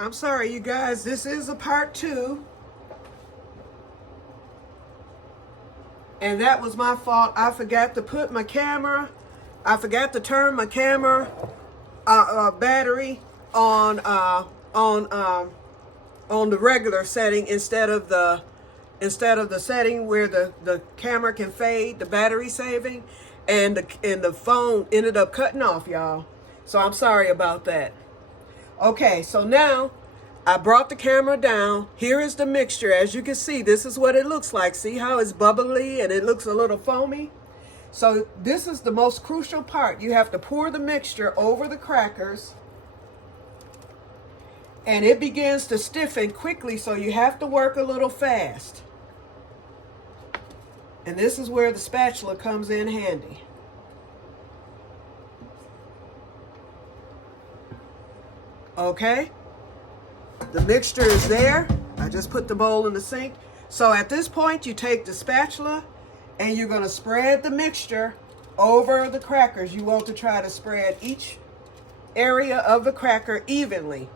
I'm sorry, you guys. This is a part 2. And that was my fault. I forgot to put my camera. I forgot to turn my camera battery on the regular setting instead of the setting where the camera can fade, the battery saving, and the phone ended up cutting off, y'all. So I'm sorry about that. Okay, so now I brought the camera down. Here is the mixture. As you can see, this is what it looks like. See how it's bubbly and it looks a little foamy? So this is the most crucial part. You have to pour the mixture over the crackers and it begins to stiffen quickly, so you have to work a little fast. And this is where the spatula comes in handy. Okay, the mixture is there. I just put the bowl in the sink. So at this point, you take the spatula and you're going to spread the mixture over the crackers. You want to try to spread each area of the cracker evenly.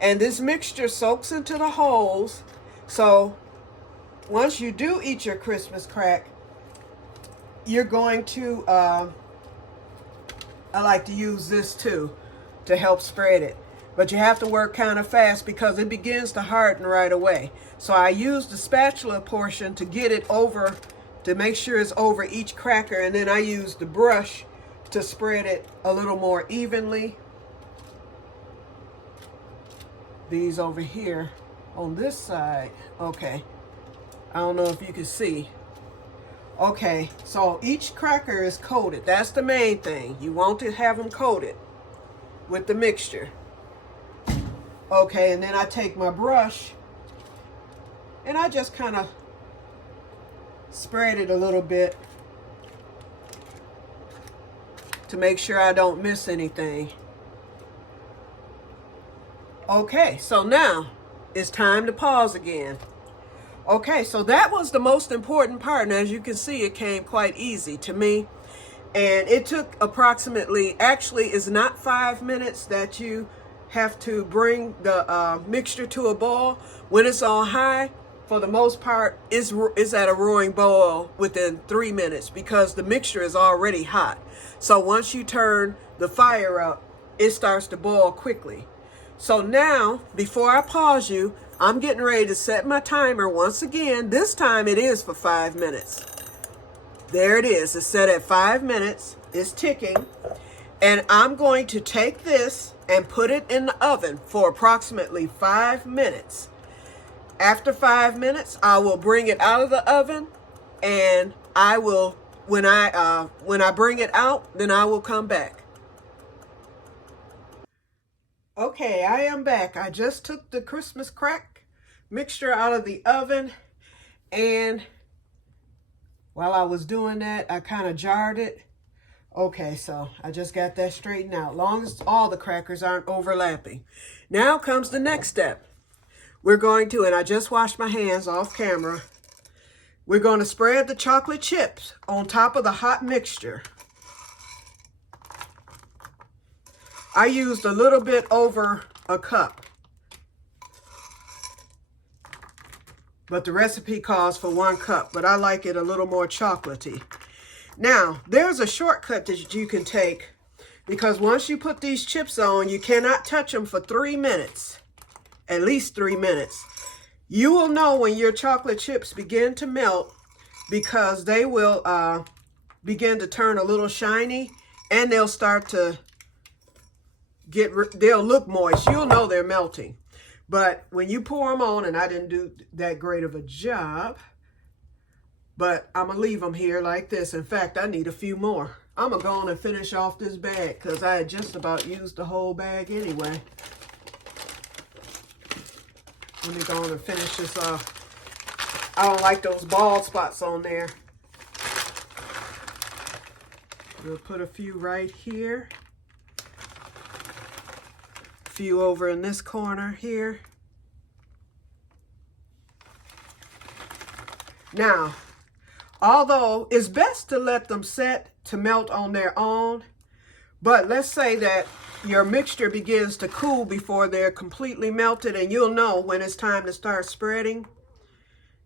And this mixture soaks into the holes. So once you do eat your Christmas crack, you're going to, I like to use this too to help spread it. But you have to work kind of fast because it begins to harden right away. So I use the spatula portion to get it over, to make sure it's over each cracker. And then I use the brush to spread it a little more evenly. These over here on this side. Okay. I don't know if you can see. Okay, so each cracker is coated. That's the main thing. You want to have them coated with the mixture. Okay, and then I take my brush and I just kind of spread it a little bit to make sure I don't miss anything. Okay, so now it's time to pause again. Okay, so that was the most important part, and as you can see, it came quite easy to me. And it took approximately, actually it's not 5 minutes that you have to bring the mixture to a boil. When it's on high, for the most part, it's at a roaring boil within 3 minutes because the mixture is already hot. So once you turn the fire up, it starts to boil quickly. So now, before I pause you, I'm getting ready to set my timer once again. This time it is for 5 minutes. There it is. It's set at 5 minutes. It's ticking. And I'm going to take this and put it in the oven for approximately 5 minutes. After 5 minutes, I will bring it out of the oven, and I will, when I bring it out, then I will come back. Okay, I am back. I just took the Christmas crack mixture out of the oven, and while I was doing that, I kind of jarred it. Okay, so I just got that straightened out. Long as all the crackers aren't overlapping. Now comes the next step. We're going to, and I just washed my hands off camera. We're going to spread the chocolate chips on top of the hot mixture. I used a little bit over a cup, but the recipe calls for 1 cup, but I like it a little more chocolatey. Now, there's a shortcut that you can take, because once you put these chips on, you cannot touch them for 3 minutes, at least 3 minutes. You will know when your chocolate chips begin to melt because they will begin to turn a little shiny, and they'll start to they'll look moist. You'll know they're melting. But when you pour them on, and I didn't do that great of a job, but I'm gonna leave them here like this. In fact, I need a few more. I'm gonna go on and finish off this bag because I had just about used the whole bag anyway. Let me go on and finish this off. I don't like those bald spots on there. We'll put a few right here. Few over in this corner here. Now, although it's best to let them set to melt on their own, but let's say that your mixture begins to cool before they're completely melted, and you'll know when it's time to start spreading.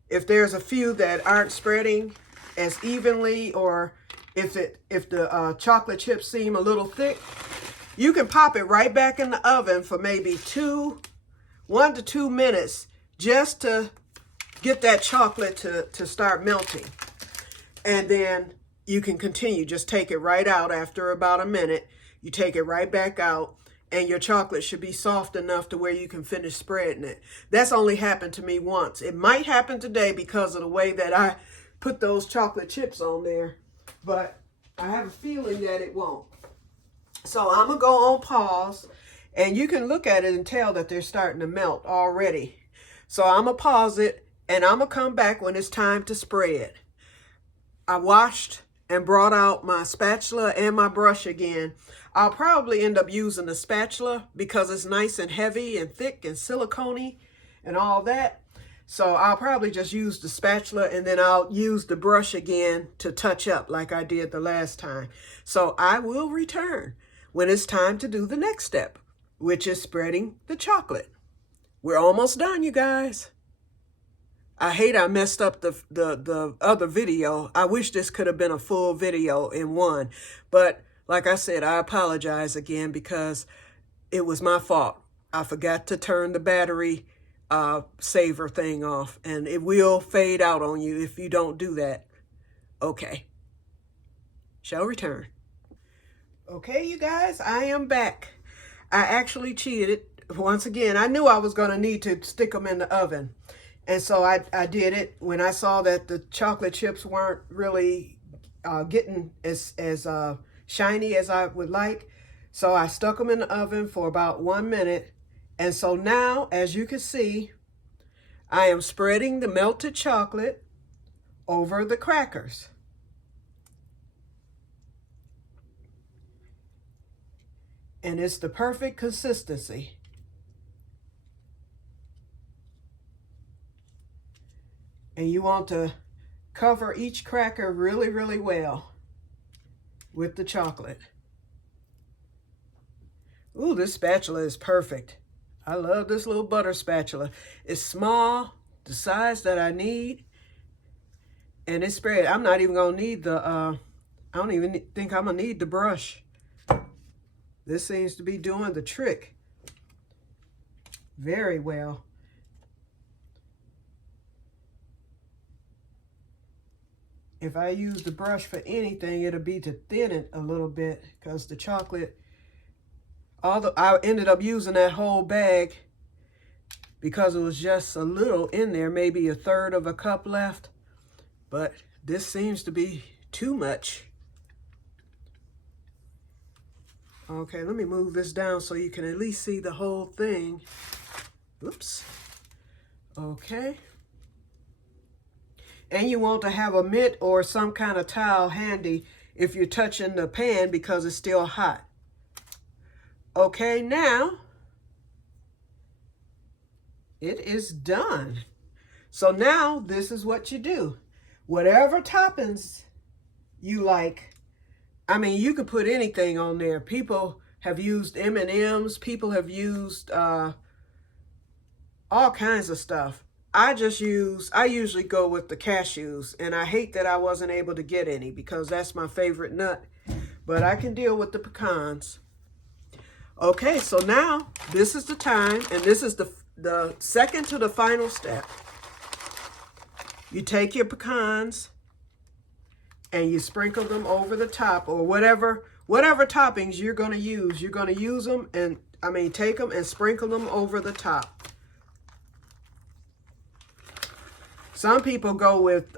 If there's a few that aren't spreading as evenly, or if the chocolate chips seem a little thick, you can pop it right back in the oven for maybe 1 to 2 minutes just to get that chocolate to start melting. And then you can continue. Just take it right out after about a minute. You take it right back out, and your chocolate should be soft enough to where you can finish spreading it. That's only happened to me once. It might happen today because of the way that I put those chocolate chips on there, but I have a feeling that it won't. So I'm going to go on pause, and you can look at it and tell that they're starting to melt already. So I'm going to pause it, and I'm going to come back when it's time to spread. I washed and brought out my spatula and my brush again. I'll probably end up using the spatula because it's nice and heavy and thick and silicone-y and all that. So I'll probably just use the spatula, and then I'll use the brush again to touch up like I did the last time. So I will return when it's time to do the next step, which is spreading the chocolate. We're almost done, you guys. I hate I messed up the other video. I wish this could have been a full video in one. But like I said, I apologize again because it was my fault. I forgot to turn the battery saver thing off, and it will fade out on you if you don't do that. Okay. Shall return. Okay, you guys, I am back. I actually cheated. Once again, I knew I was going to need to stick them in the oven. And so I did it when I saw that the chocolate chips weren't really getting as shiny as I would like. So I stuck them in the oven for about 1 minute. And so now, as you can see, I am spreading the melted chocolate over the crackers. And it's the perfect consistency. And you want to cover each cracker really, really well with the chocolate. Ooh, this spatula is perfect. I love this little butter spatula. It's small, the size that I need, and it's spread. I'm not even gonna need the, I don't even think I'm gonna need the brush. This seems to be doing the trick very well. If I use the brush for anything, it'll be to thin it a little bit, because the chocolate, I ended up using that whole bag because it was just a little in there, maybe 1/3 of a cup left. But this seems to be too much. Okay, let me move this down so you can at least see the whole thing. Oops. Okay. And you want to have a mitt or some kind of towel handy if you're touching the pan because it's still hot. Okay, now it is done. So now this is what you do. Whatever toppings you like, I mean, you could put anything on there. People have used M&Ms. People have used all kinds of stuff. I usually go with the cashews, and I hate that I wasn't able to get any because that's my favorite nut, but I can deal with the pecans. Okay, so now this is the time, and this is the second to the final step. You take your pecans and you sprinkle them over the top, or whatever toppings you're going to use. You're going to use them, and take them and sprinkle them over the top. Some people go with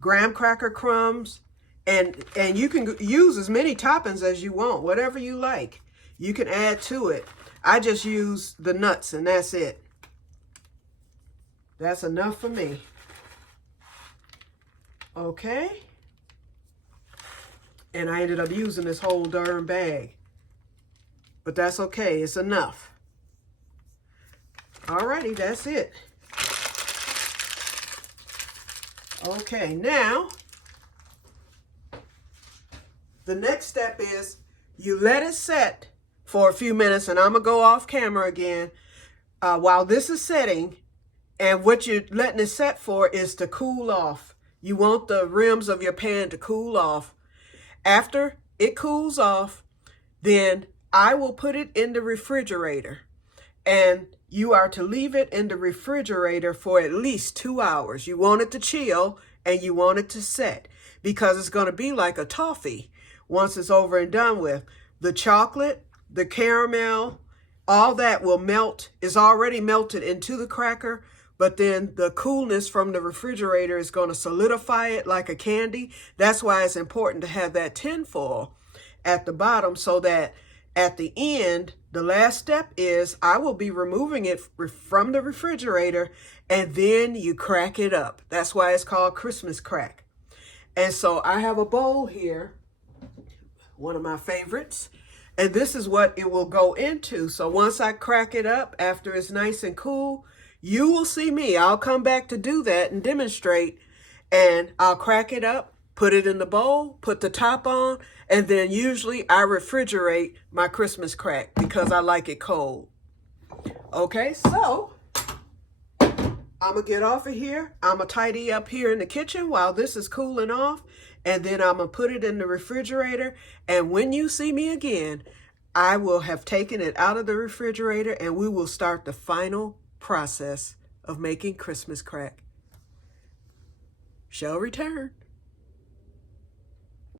graham cracker crumbs, and you can use as many toppings as you want, whatever you like. You can add to it. I just use the nuts, and that's it. That's enough for me. Okay. And I ended up using this whole darn bag. But that's okay. It's enough. Alrighty, that's it. Okay, now, the next step is you let it set for a few minutes, and I'm going to go off camera again while this is setting. And what you're letting it set for is to cool off. You want the rims of your pan to cool off. After it cools off, then I will put it in the refrigerator. And you are to leave it in the refrigerator for at least 2 hours. You want it to chill and you want it to set, because it's going to be like a toffee once it's over and done with. The chocolate, the caramel, all that will melt, is already melted into the cracker, but then the coolness from the refrigerator is going to solidify it like a candy. That's why it's important to have that tin foil at the bottom, so that at the end, the last step is I will be removing it from the refrigerator, and then you crack it up. That's why it's called Christmas crack. And so I have a bowl here, one of my favorites, and this is what it will go into. So once I crack it up, after it's nice and cool, you will see me. I'll come back to do that and demonstrate, and I'll crack it up, put it in the bowl, put the top on, and then usually I refrigerate my Christmas crack because I like it cold. Okay, so I'm going to get off of here. I'm going to tidy up here in the kitchen while this is cooling off, and then I'm going to put it in the refrigerator. And when you see me again, I will have taken it out of the refrigerator, and we will start the final process of making Christmas crack. Shall return.